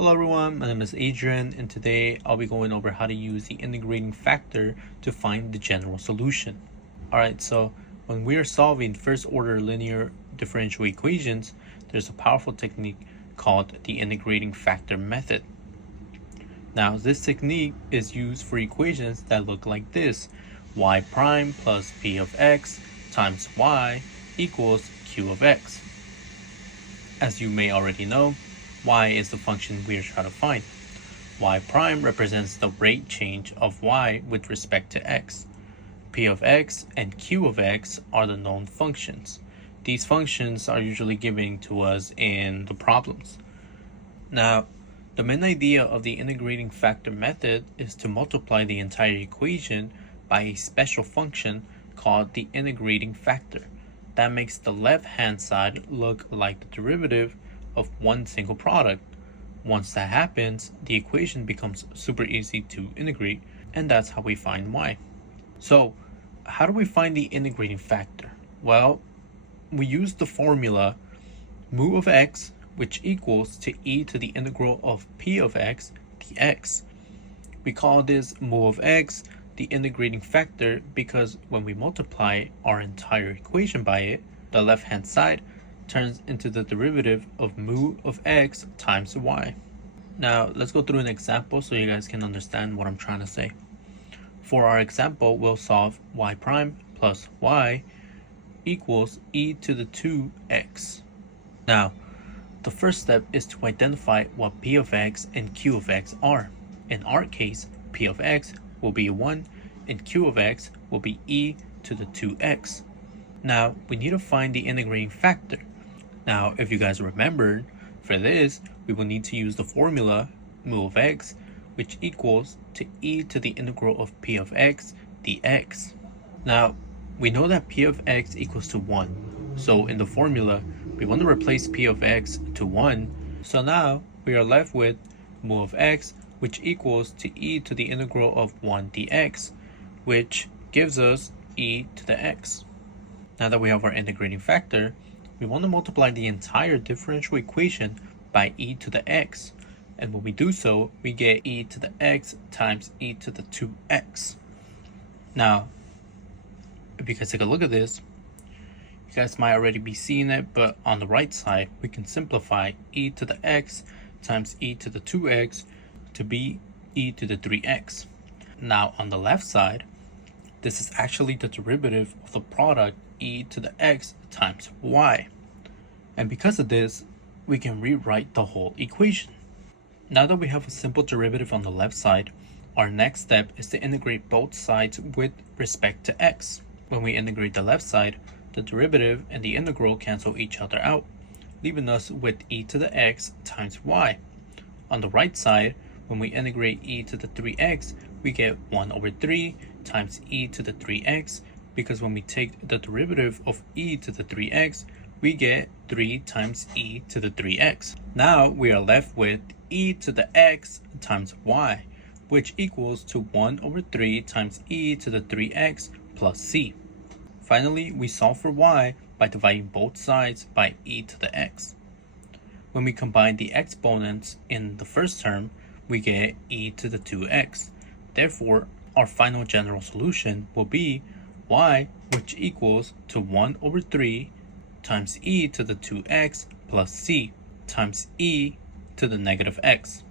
Hello everyone, my name is Adrian, and today I'll be going over how to use the integrating factor to find the general solution. Alright, so when we are solving first order linear differential equations, there's a powerful technique called the integrating factor method. Now this technique is used for equations that look like this: y prime plus p of x times y equals q of x. As you may already know, y is the function we are trying to find. Y prime represents the rate change of y with respect to x. P of x and q of x are the known functions. These functions are usually given to us in the problems. Now, the main idea of the integrating factor method is to multiply the entire equation by a special function called the integrating factor. That makes the left-hand side look like the derivative of one single product. Once that happens, the equation becomes super easy to integrate, and that's how we find y. So, how do we find the integrating factor? Well, we use the formula mu of x, which equals to e to the integral of p of x dx. We call this mu of x the integrating factor because when we multiply our entire equation by it, the left-hand side turns into the derivative of mu of x times y. Now, let's go through an example so you guys can understand what I'm trying to say. For our example, we'll solve y prime plus y equals e to the 2x. Now, the first step is to identify what p of x and q of x are. In our case, p of x will be 1 and q of x will be e to the 2x. Now, we need to find the integrating factor. Now, if you guys remembered, for this, we will need to use the formula mu of x, which equals to e to the integral of p of x dx. Now, we know that p of x equals to 1. So in the formula, we want to replace p of x to 1. So now we are left with mu of x, which equals to e to the integral of 1 dx, which gives us e to the x. Now that we have our integrating factor, we want to multiply the entire differential equation by e to the x. And when we do so, we get e to the x times e to the 2x. Now, if you guys take a look at this, you guys might already be seeing it, but on the right side, we can simplify e to the x times e to the 2x to be e to the 3x. Now, on the left side, this is actually the derivative of the product e to the x times y. And because of this, we can rewrite the whole equation. Now that we have a simple derivative on the left side, our next step is to integrate both sides with respect to x. When we integrate the left side, the derivative and the integral cancel each other out, leaving us with e to the x times y. On the right side, when we integrate e to the 3x, we get 1 over 3 times e to the 3x, because when we take the derivative of e to the 3x, we get 3 times e to the 3x. Now we are left with e to the x times y, which equals to 1 over 3 times e to the 3x plus c. Finally, we solve for y by dividing both sides by e to the x. When we combine the exponents in the first term, we get e to the 2x. Therefore, our final general solution will be y, which equals to 1 over 3 times e to the 2x plus c times e to the negative x.